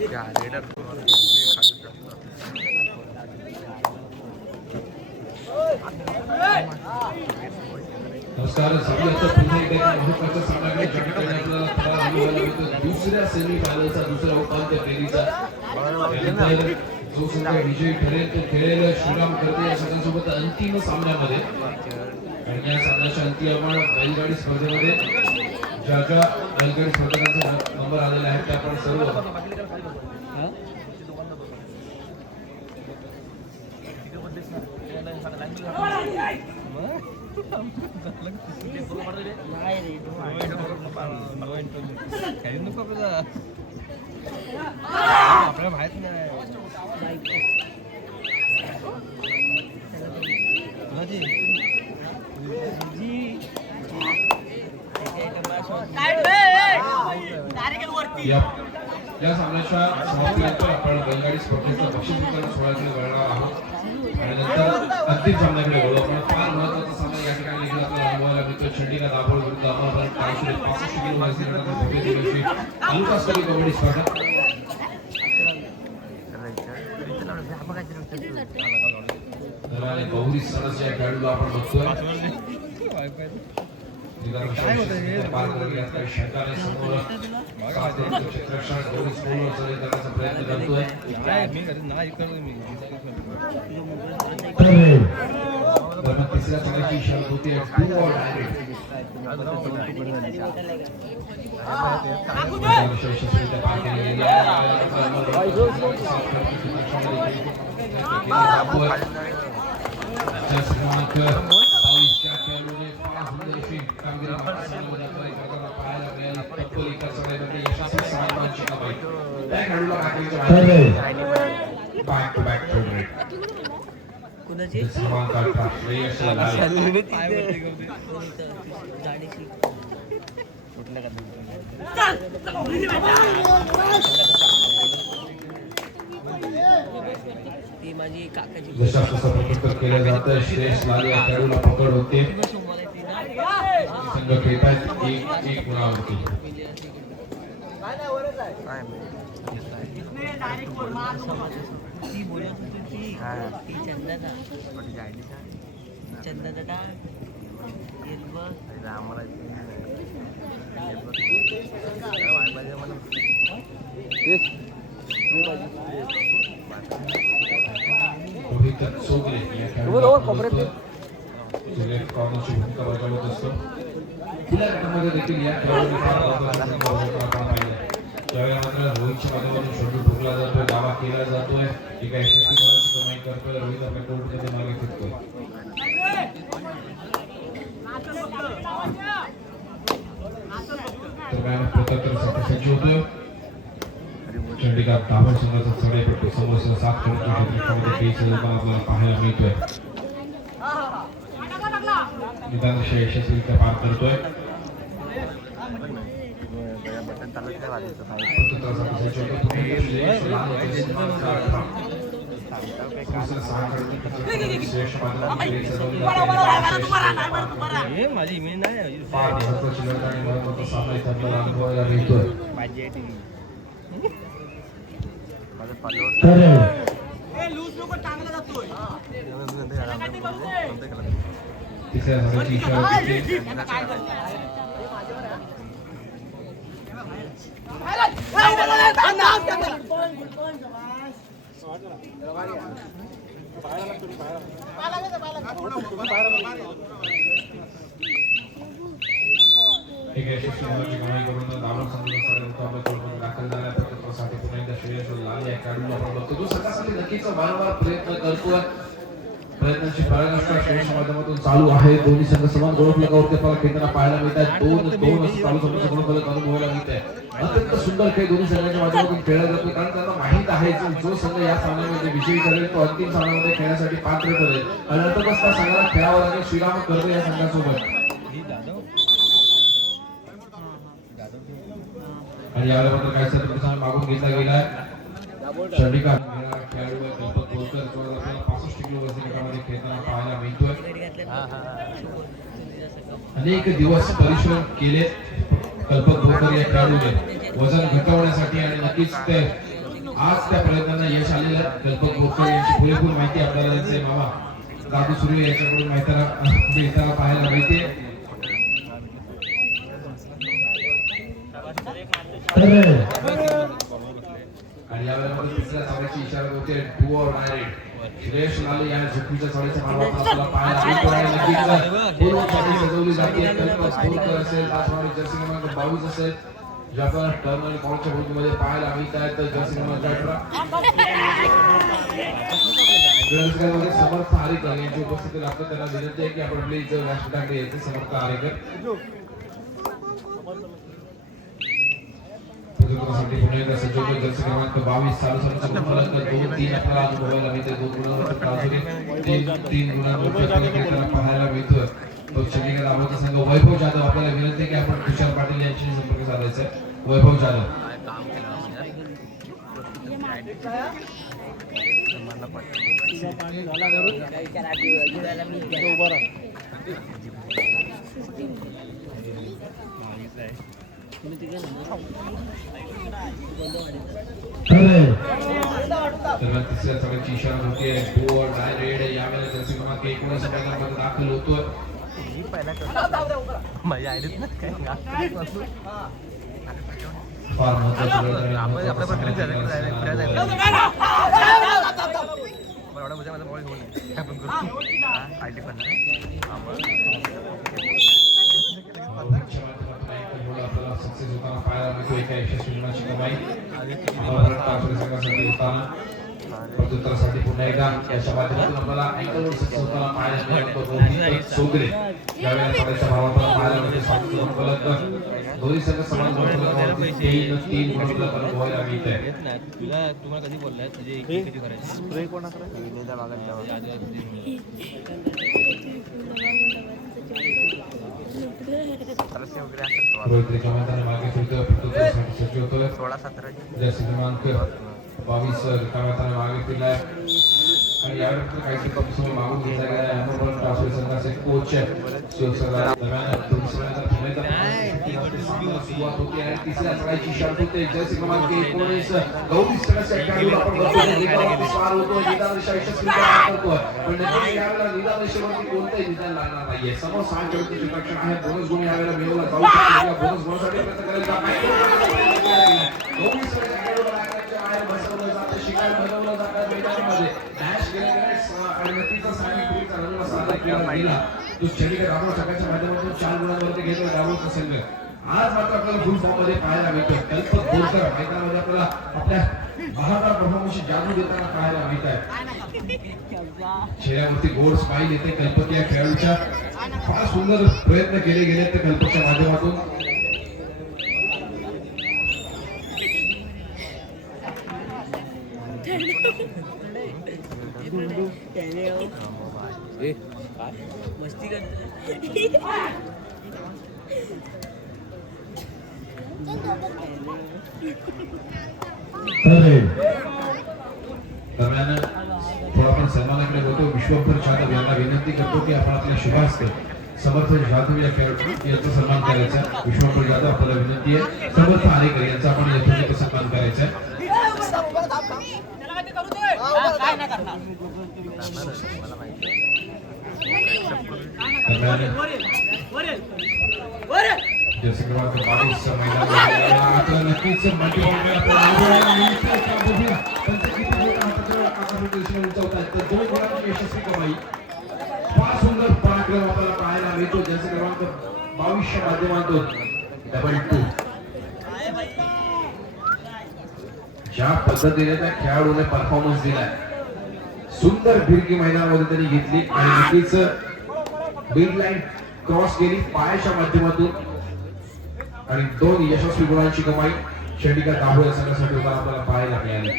नमस्कार सगळ्यांचं पुन्हा एकदा महत्त्वाच्या सामन्याकडे जाण्याकडे आपल्याला थोडा अनुभव लागतो. दुसऱ्या सेमीफायनलचा दुसरा उपांत्य फेरीचा त्यानंतर जो संघ विजयी ठरेल तो खेळेल श्रीराम करते या संघासोबत अंतिम सामन्यामध्ये. आणि या सामन्याच्या अंतिम आपण बैलगाडी स्पर्धेमध्ये ज्या ज्या बैलगाडी स्पर्धकांचा नंबर आलेला आहे त्या आपण सर्व आपल्याला माहित नाही या सामन्याच्या समाप्तीनंतर आपण बैलगाडी स्पर्धेचा बक्षीस वितरण सोहळ्याकडे वळणार आहोत आणि नंतर अंतिम सामन्याकडे वळू. आपण फार महत्त्वाचा सामना या ठिकाणी देखील आपल्याला अनुभवायला मिळतो. चंडीगड दाभोळ विरुद्ध अमरावती 65 किलो वजनी तालुकास्तरीय कबड्डी स्पर्धा. बहुरी सदस्य या खेळाडूला आपण बघतोय प्रयत्न करतोय. तिसऱ्या संघाची शर्यत होती केलं जातं. श्रेयस लाल या खेळाडूला पकड होते. संघ खेळतात एक गुणावरती. रोहित सोगले या खेळाडूला लेफ्ट कॉर्नरची भूमिका बजावत असतो. खुल्या गटामध्ये देखील या खेळाडूने फार महत्त्वाचा भूमिका पाहिली. ज्यावेळी मात्र रोहितच्या माध्यमातून शेवटी ठोकला जातोय, दावा केला जातोय, एका यशस्वी गोलाची कमाई करतोय. रोहित आपल्या कोर्टमध्ये मागे फिरतोय. प्रत्युत्तरासाठी सज्ज होतोय. चंडीगड दाभोळ संघाचा चढाईपट्टू समोरच्या 7 किलोमीटर क्षेत्रफळामध्ये केसरी आपल्याला पाहायला मिळतोय. निदानशा यशस्वीरित्या पार करतोय. माझी इमेज नाही अनुभवायला मिळतोय. तिसऱ्या संघाची इशारा एक यशस्वी गोलाची कमाई करून दाभोळ संघाचा दाखल झाल्या. प्रत्येकासाठी पुन्हा एकदा श्रेयस लाल या खेळाडूला आपण बघतो. तो संघासाठी नक्कीच वारंवार प्रयत्न करतोय. प्रयत्नांची पराकाष्ठा श्रेयसच्या माध्यमातून चालू आहे. दोन्ही संघ समान गोलफलकावरती आपल्याला खेळताना पाहायला मिळतात. 2-2 असं चालू संघाचं गोलफलक अनुभवायला मिळत आहे. अत्यंत सुंदर खेळ दोन्ही संघाच्या माध्यमातून खेळला जातो. कारण त्यांना माहित आहे जो संघ या सामन्यामध्ये विजयी ठरेल तो अंतिम सामन्यामध्ये खेळण्यासाठी पात्र ठरेल. आणि अर्थातच त्या संघाला खेळावं लागेल श्रीराम करते या संघासोबत. आणि यावेळेला मात्र काय प्रतिसाद मागून घेतला गेलाय. चंडीगड खेळाडू दीपक बोरकर जो आपल्याला 65 किलो वजनी गटामध्ये खेळताना पाहायला मिळतोय. अनेक दिवस परिश्रम केले कल्पक बोरकर या खेळाडूने वजन घटवण्यासाठी आणि नक्कीच ते आज त्या प्रयत्नांना यश आलेलं आहे. कल्पक बोरकर यांची पुरेपूर माहिती आपल्याला त्यांचे मामा दादू सुर्वे याच्याकडून मिळताना पाहायला मिळते. आणि यावेळेला तिसऱ्या सामन्याची इशारा होते टू ऑर डायरेक्ट. श्रेयस लाले या झुकवीच्या साडीच्या भावात आपल्याला पाहायला मिळतो आहे. नक्कीच पूर्ण साडी सजवली जाते. कल्पक बोरकर असेल, त्याचप्रमाणे जर्सी क्रमांक 22 असेल, जे आपल्याला टर्न आणि कॉलच्या भूमीमध्ये पाहायला मिळत आहेत. तर जर्सी क्रमांक 18 समर्थ आरेकर यांची उपस्थिती लागते. त्यांना विनंती आहे की आपण प्लीज व्यासपीठाकडे यायचे. समर्थ आरेकर साठी पुणे एकदा सज्जोग जर्सी क्रमांक 22 चालू फलक 2-3 आपल्याला अनुभवायला मिळते. 2 गुणांवर प्राजुरी 3 गुणांवर त्याला पाहायला मिळतोय. तो चंडीगड दाभोळचा संघ वैभव जाधव आपल्याला विनंती की आपण तुषार पाटील यांच्याशी संपर्क साधायचा आहे. वैभव जाधव तिसऱ्या सामन्याची इशारा होती आहे. फोर डायरेक्ट यावेळेला जर्सी क्रमांक 19 मध्ये दाखल होतोय. फार महत्त्वाचं सक्सेस होताना पाहायला मिळतो. एका यशस्वी गुणाची कमाई संघासाठी होताना प्रत्युत्तरासाठी पुन्हा एकदा याच्या माध्यमातून आपल्याला अँकलवर सक्सेस होताना पाहायला मिळतो. रोहित सोगरे यावेळेला साड्याच्या भावाला पाहायला मिळते. सात फलक दोन्ही संघ समान फलकावरती 3 गुण फलक अनुभवायला मिळत आहे. तुम्हाला कधी बोललाय म्हणजे कधी करायचं स्प्रे कोणाकडे रोहित रिकाम्या मागे फिरतोय. प्रत्युत्तरासाठी सज्ज होतोय. 16-17 जर्सी क्रमांक 22 रिकाम्या मागे फिरलाय. आणि यावेळी काही कपसमोर मागून घेतला गेला आहे. अमोल ट्रान्सफर संघाचे कोच शिवसरदार सुरुवात होती आणि तिसऱ्या सगळ्याची शर्ट होते. जर्सी क्रमांक 19 गौरी सगळ्याच्या खेळाडू आपण बघतोय. स्वार होतोय. निदान रेषा यशस्वी करतोय. पण यावेळेला निदान रेषेवरती कोणतेही निदान लागणार नाहीये. समोर 6 खेळाडूंची रक्षण आहे. बोनस गुण यावेळेला मिळवला जाऊ शकतो. बोनस गुणासाठी प्रयत्न करायचा गौरी सगळ्याच्या खेळाडूला लागण्याच्या बाहेर बसवलं जातं. शिकार बनवलं जातं मैदानामध्ये. डॅश आणि नक्कीच सायनिक पुढील रनला साधा केला गेला. तो चंडीगड दाभोळ संघाच्या माध्यमातून 4 गुणांवरती घेतोय दाभोळचा संघ. आज मात्र आपल्याला फुल फॉर्म मध्ये पाहायला मिळतोय. कल्पक बोरकर मैदानामध्ये आपल्याला आपल्या बहादर परफॉर्मन्सची जादू देताना पाहायला मिळत आहे. चेहऱ्यावरती गोड स्माइल येते कल्पक या खेळाडूच्या. फार सुंदर प्रयत्न केले गेले त्या कल्पकच्या माध्यमातून. मस्ती दरम्यान थोडा आपण सन्मानाकडे होतो. विश्वभर जाधव यांना विनंती करतो की आपण आपल्या शुभास्ते समर्थ जाधव या खेळाडू यांचा सन्मान करायचा. विश्वभर जाधव आपल्याला विनंती आहे. समर्थ आरेकर यांचा आपण यथोचित सन्मान करायचा. जर्सी क्रमांक 22 मैदानात नक्कीच दोन गुणांची यशस्वी कमाई. फार सुंदर पराक्रम आपल्याला पाहायला मिळतो. जर्सी क्रमांक 22 च्या माध्यमातून डबल 2. ज्या पद्धतीने त्या खेळाडूने परफॉर्मन्स दिलाय, सुंदर फिरकी मैदानामध्ये त्यांनी घेतली आणि नक्कीच बिग लाईन क्रॉस केली पायाच्या माध्यमातून आणि 2 यशस्वी गुणांची कमाई चंडीगड दाभोळ संघासाठी होताना आपल्याला पाहायला मिळाली.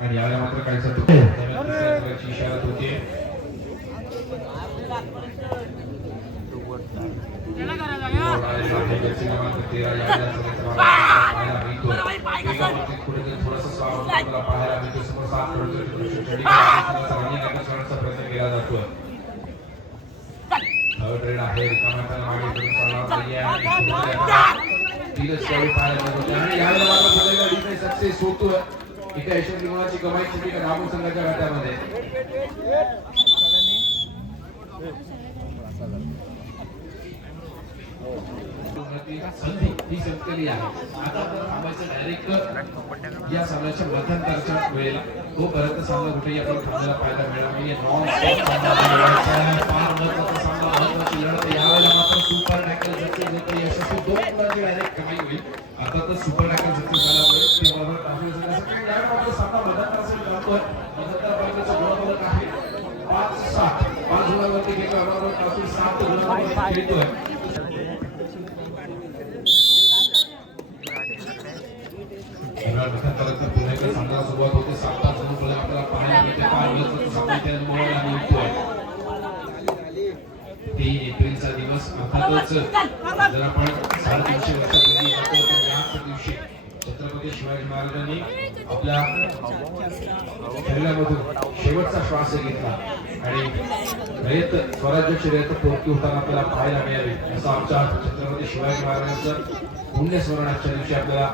आणि याला मात्र काही इशारा होती. प्रयत्न केला जातो. त्यामध्ये रिकाम्या मागे करून चालणार नाहीये आणि तीनच खेळाडू पाहायला मिळत होते आणि यावेळेला मात्र पुन्हा एकदा डिफेन्स सक्सेस होतोय. एका यशस्वी गुणाची कमाई केली का राहुल संघाच्या गटामध्ये. संधी ही संपलेली आहे. आता आपण थांबायचं डायरेक्ट या सामन्याच्या मध्यंतराच्या वेळेला. तोपर्यंत सामना कुठेही आपण थांबायला पाहायला मिळणार नाहीये. नॉन स्टॉप फार महत्त्वाचा सामना, महत्त्वाची लढत. यावेळेला मात्र सुपर टॅकल सक्सेस होतं. यशस्वी 2 गुणांची डायरेक्ट कमाई होईल. आता तर सुपर टॅकल सक्सेस झाल्यामुळे तेव्हा ट्रॉफी संघासाठी यावेळी मात्र सामना मध्यंतरासाठी जातोय. मध्यंतरापर्यंतचा गुणफलक आहे 5-7. 5 गुणांवरती घेतोय अमरनाथ ट्रॉफी, 7 गुणांवरती खेळतोय. पुन्हा एकदा सामन्याला सुरुवात होते. 7 गुण आपल्याला पाहायला मिळते. फार महत्त्वाचा सामना इथे अनुभवायला मिळतोय. 3 एप्रिलचा दिवस अर्थातच जर आपण 350 वर्षापूर्वी जातो तर याच दिवशी छत्रपती शिवाजी महाराजांनी आपल्या शरीरामधून शेवटचा श्वास घेतला आणि रयत स्वराज्याची रयत पोहोचती होताना आपल्याला पाहायला मिळाली. असं आमच्या छत्रपती शिवाजी महाराजांचं पुण्यस्मरणाच्या दिवशी आपल्याला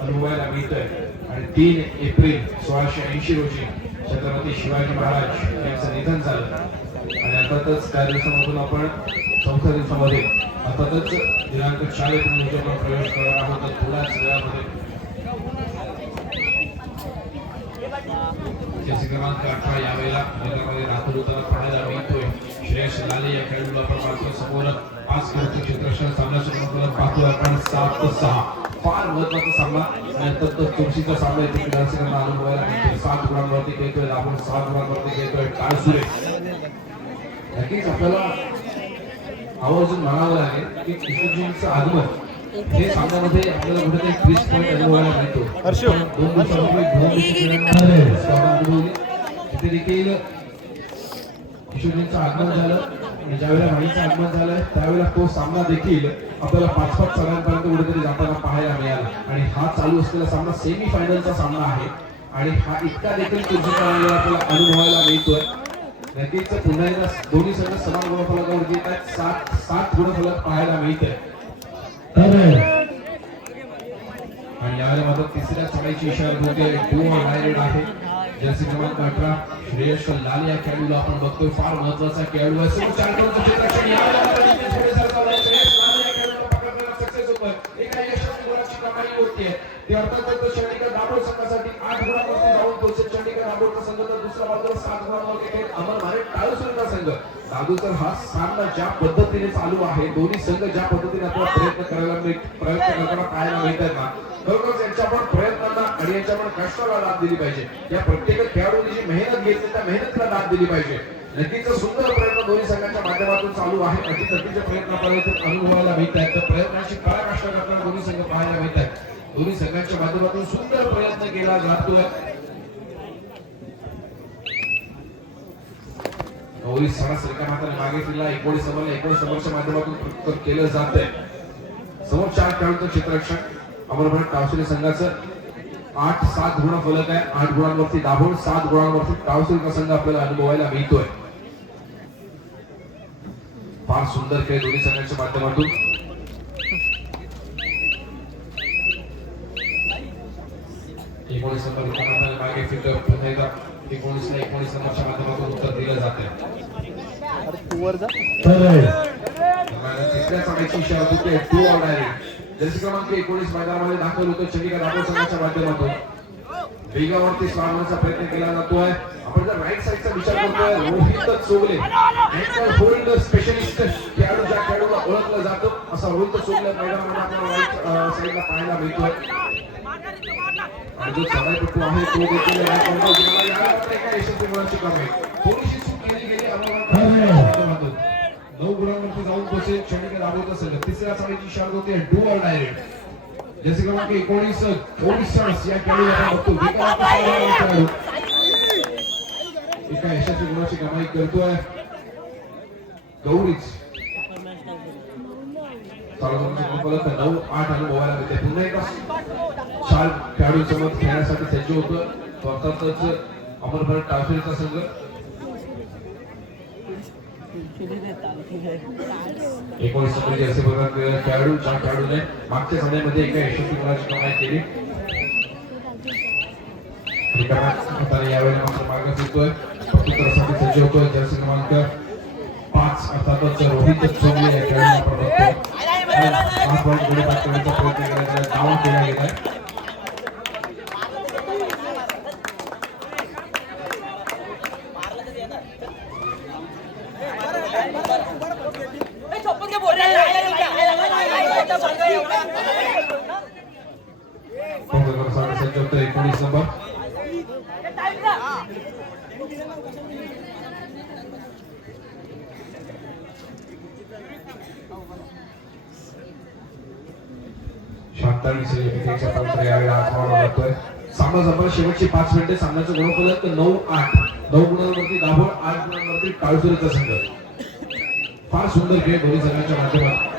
अनुभवायला मिळतंय. आणि 3 एप्रिल 1680 रोजी छत्रपती शिवाजी महाराज यांचं निधन झालं आणि अर्थातच त्या दिवसामधून आपण 4थ्या दिवसामध्ये अर्थातच दिनांक 4 एप्रिल रोजी आपण प्रवेश करणार आहोत. थोड्याच वेळामध्ये जसे क्रमांक 18 यावेळेला मैदानामध्ये दाखल होताना पाहायला मिळतोय. श्रेयस लाले या खेळाडूला आपण पाहतोय समोर. 5 खेळाडूचे क्षेत्ररक्षण सामन्याच्या क्रमांकावर पाहतोय आपण 7-6. फार महत्त्वाचा सामना आणि अत्यंत चुरशीचा सामना इथे दर्शकांना अनुभवायला मिळतोय. 7 गुणांवरती खेळतोय आपण, 7 गुणांवरती खेळतोय टाळसुरे. नक्कीच आपल्याला आवर्जून म्हणावं लागेल की किशोरजींचं आगमन हे सामन्यामध्ये आपल्याला कुठेतरी ट्विस्ट पॉईंट अनुभवायला मिळतो. 2 दिवसापूर्वी अनुभवली तिथे देखील किशोरजींचं आगमन झालं आणि ज्यावेळेला माहीचं आगमन झालं त्यावेळेला तो सामना देखील आपल्याला 5-5 चढांपर्यंत कुठेतरी जाताना पाहायला मिळाला. आणि हा चालू असलेला सामना सेमी फायनलचा सामना आहे आणि हा इतका देखील चुरशीचा आपल्याला अनुभवायला मिळतोय. नक्कीच पुन्हा एकदा दोन्ही संघ समान गुणफलकावर येत आहेत. 7 गुणफलक पाहायला मिळते आणि यावेळेला मात्र तिसऱ्या चढाईची इशारा होते. 2 डायरेक्ट आहे. जर्सी क्रमांक 18 श्रेयस लाल या खेळाडूला आपण बघतोय. फार महत्त्वाचा खेळाडू आहे. समोर 4 क्रमांकाचे क्षेत्ररक्षण यावेळेला श्रेयस लाल या खेळाडूला पकडण्याला सक्सेस होतोय. एका यशस्वी गुणाची कमाई होते. ते अर्थातच चंडीगड दाभोळ संघासाठी 8 गुणांवरती जाऊन पोहोचेल. चंडीगड दाभोळचा संघ तर दुसऱ्या बाजूला 7 गुणांवरती खेळ अमर भारत टाळसुरेचा संघ. दादू तर हा सामना ज्या पद्धतीने चालू आहे, दोन्ही संघ ज्या पद्धतीने आपला प्रयत्न करताना पाहायला मिळतात ना, खरोखरच यांच्या पण प्रयत्नांना आणि यांच्या पण कष्टाला दाद दिली पाहिजे. या प्रत्येक खेळाडूंनी जी मेहनत घेतली त्या मेहनतीला दाद दिली पाहिजे. नक्कीच सुंदर प्रयत्न दोन्ही संघांच्या माध्यमातून चालू आहे. अतिशय प्रयत्न आपल्याला अनुभवायला मिळत आहेत. तर प्रयत्नाची पराकाष्ठा करताना दोन्ही संघ पाहायला मिळत आहेत. दोन्ही संघांच्या माध्यमातून सुंदर प्रयत्न केला जातोय. गौरी सरास रिकाम्या मागे फिरला. 19 ओव्हरच्या माध्यमातून प्रत्युत्तर केलं जातंय. समोर 4 खेळाडूंचं क्षेत्ररक्षण अमरभट टाळसुरे संघाचं 8-7 गुण फलक आहे. 8 गुणांवरती दाभोळ, 7 गुणांवरती टाळसुरेचा संघ आपल्याला अनुभवायला मिळतोय. फार सुंदर खेळ दोन्ही संघांच्या माध्यमातून. मागे फिरतोय. पुन्हा एकदा 19 नंबरच्या माध्यमातून उत्तर दिलं जाते. तिसऱ्या सामन्याची इशारा होते. 2 ऑल डायरेक्ट. जर्सी क्रमांक 19 मैदानामध्ये दाखल होतो. चंडीगड दाभोळ संघाच्या माध्यमातून वेगावरती स्वारण्याचा प्रयत्न केला जातोय. आपण जर राईट साईडचा विचार करतोय, रोहित चोगले होल्ड स्पेशलिस्ट खेळाडू ज्या खेळाडूला ओळखलं जातं असा रोहित चोगले मैदानामध्ये आपल्याला राईट साईडला पाहायला मिळतोय. आणि जो चढाईपटू आहे तो देखील यशस्वी गुणांची कमाई. थोडीशी चूक केली गेली. 9 गुणांवरती जाऊन पोहोचेल चंडीगड दाभोळचा संघ. तिसऱ्या चढाईची इशारा होते. 2 ऑल डायरेक्ट. जसे क्रमांक 19 या खेळाडूला बघतो. एका यशस्वी गुणाची कमाई करतोय गौरीच. 9-8 अनुभवायला मिळते. पुन्हा एकदा 4 खेळाडूंसोबत खेळण्यासाठी सज्ज होतो. अर्थातच अमरभट टाळसुरेचा संघ. 19 नंबर जर्सी बघा खेळाडू ज्या खेळाडूने मागच्या सामन्यामध्ये एका यशस्वी गुणाची कमाई केली आणि यावेळी मात्र मार्ग फिरतोय प्रत्युत्तरासाठी सज्ज होतोय जर्सी क्रमांक 5 अर्थातच रोहित चोगले या खेळाडूला आपण बघतोय 5 बॉल गोळी बाद करण्याचा प्रयत्न केला डाऊन केला गेला सज्ज होतोय 19 नंबर शांताळी सेलिब्रिटीच्या पात्र यावेळी आजमावला जातोय सामना संपला शेवटची 5 मिनिटे सामन्याचं गुणफलक 9-8 9 गुणांवरती दाभोळ 8 गुणांवरती काळसुरीचा संघ फार सुंदर खेळ दोन्ही संघांच्या माध्यमातून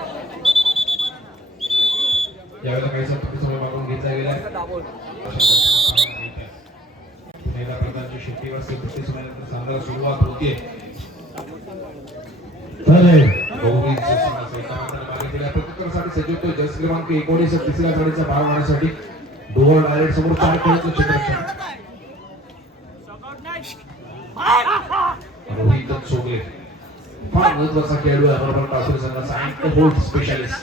यावेळेला काही समय मागून घेतला गेला पुण्याला प्रधानची शेतीवर सेलिब्रिटी समाजानंतर सामन्याला सुरुवात होतीये प्रतिकारासाठी सज्ज होतोय जर्सी क्रमांक 19 तिसऱ्या साडीचा भाव मारण्यासाठी डोअर डायरेक्ट समोर 4 खेळाडूंचं क्षेत्ररक्षण रोहित चोगले फार महत्वाचा खेळाडू आहे बरोबर कासुरी संघाचा अँकर होल्ड स्पेशलिस्ट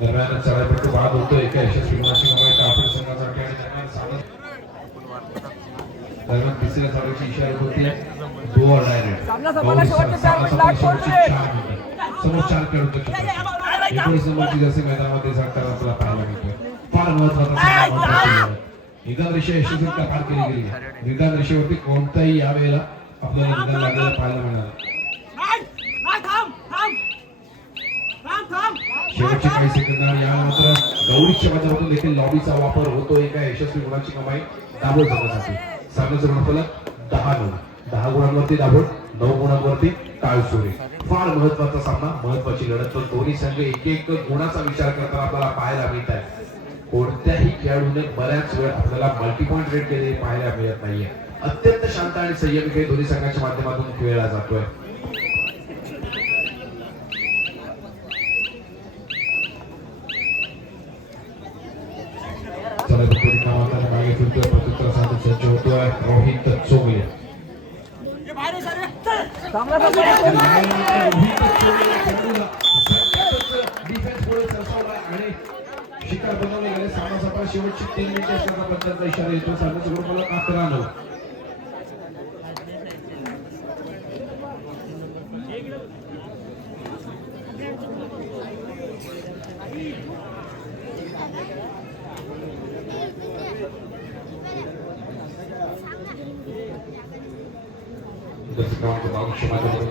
दरम्यान चढाईपट्टू बाद होतोय एका यशस्वी गुणाची कमाई कासुरी संघासाठी आणि दरम्यान तिसऱ्या साडीची इशारा होती डोअर डायरेक्ट समोर 4 खेळाडूंचं क्षेत्ररक्षण 19 नंबरची जर्सी मैदानामध्ये झळकताना आपल्याला पाहायला मिळतोय फार महत्वाचा निदान रेषा यशस्वीरित्या पार केली गेली निदान रेषेवरती कोणताही यावेळेला आपल्याला निदान लागलेला पाहायला मिळालं शेवटचे काही सेकंद या मात्र गौरीच्या माध्यमातून देखील लॉबीचा वापर होतो एका यशस्वी गुणाची कमाई दाभोळ संघासाठी सामन्याचं गुणफलक 10 गुणांवरती दाभोळ 9 गुणांवरती काळसुरी फार महत्वाचा सामना महत्वाची लढत तर दोन्ही संघ एक गुणाचा विचार करताना आपल्याला पाहायला मिळत आहे कोणत्याही खेळाडूने बऱ्याच वेळ आपल्याला मल्टी पॉइंट रेट केलेले पाहायला मिळत नाहीये अत्यंत शांत आणि संयमी खेळ दोन्ही संघाच्या माध्यमातून खेळला जातोय मागे फिरतोय प्रत्युत्तरासाठी सज्ज होतोय रोहित चोगले शिकार बनवले गेले सामना संपला शेवटची 3 मिनिटे असताना पंचांचा इशारा येतो सामन्याचं गुणफलक 11-9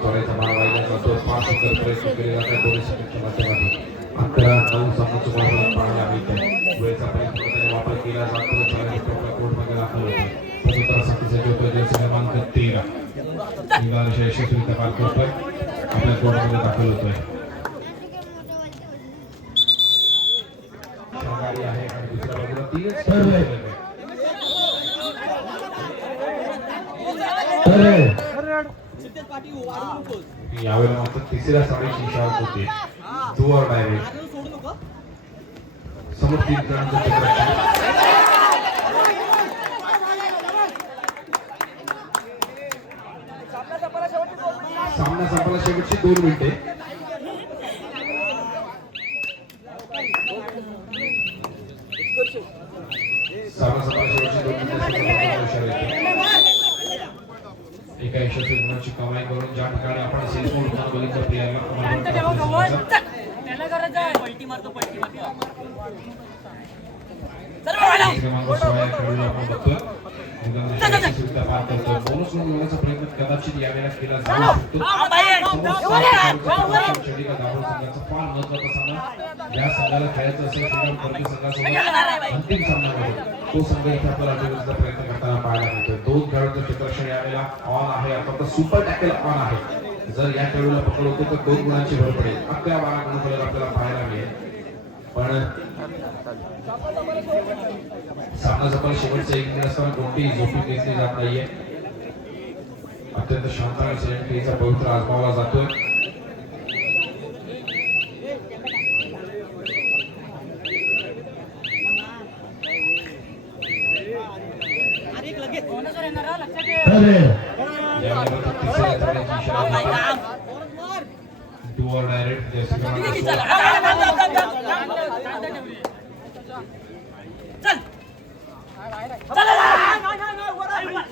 करायचा मार वाहिला जातो 5 सुंदर प्रयत्न केले जातात दोन्ही संघांच्या माध्यमातून 11-9 सामन्याचं गुणफलक पाहायला मिळतंय वेळेचा प्रयत्न वापर केला जातो कोर्टमध्ये दाखल होतो प्रत्युत्तरासाठी सज्ज होतोय जर्सी क्रमांक 13 निदान यशस्वीरित्या पार करतोय आपल्या कोर्टमध्ये दाखल होतोय आहे आणि दुसऱ्या बाजूला 3 यावेळेला मात्र तिसऱ्या साडीची इशारा होती डोअर डायरेक्ट समोर 3 जणांचं क्षेत्ररक्षण सामना संपला शेवटची 2 मिनिटे सामना संपला शेवटची 2 मिनिटे एका यशस्वी गुणाची कमाई करून ज्या ठिकाणी आपण सेल्फोन बघितलं प्लेयरला प्रयत्न कदाचित यावेळेला केला जाऊ शकतो फार महत्वाचा सामना या संघाला खेळायचा असेल अंतिम सामना तो संघ इथे आपल्याला अडवण्याचा प्रयत्न करताना पाहायला मिळतो 2 खेळाडूंचं क्षेत्ररक्षण यावेळेला ऑन आहे अर्थात सुपर टॅकल ऑन आहे जर या खेळाडूला पकडतो तर 2 गुणांची भर पडेल. 11-12 गुण फलक आपल्याला पाहायला मिळेल. पण सामना जवळ शेवटचा 1 मिनिट असताना कोणतीही झोपी घेतली जात नाहीये. अत्यंत शांत आणि सैनिकीचा पवित्र आजमावला जातोय.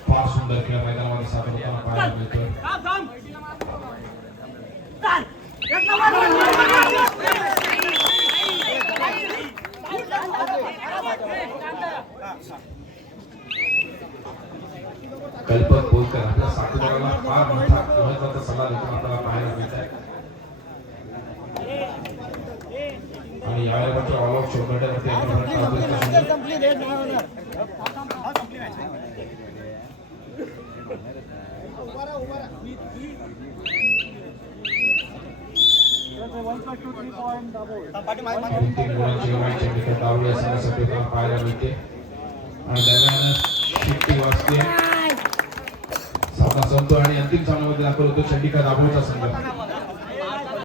फार सुंदर खेळ मैदानामध्ये सादर होताना पाहायला मिळतोय. कल्पक बोलकर आपल्या साथीदाराला फार मोठा महत्त्वाचा सल्ला देताना आपल्याला पाहायला मिळत आहे. आणि यावेळी ऑल आउट शोधण्यावरती पाहायला मिळते. आणि दरम्यान शिट्टी वाजते. सामना संपतो आणि अंतिम सामन्यामध्ये दाखल होतो चंडिका दाभोळचा संघ.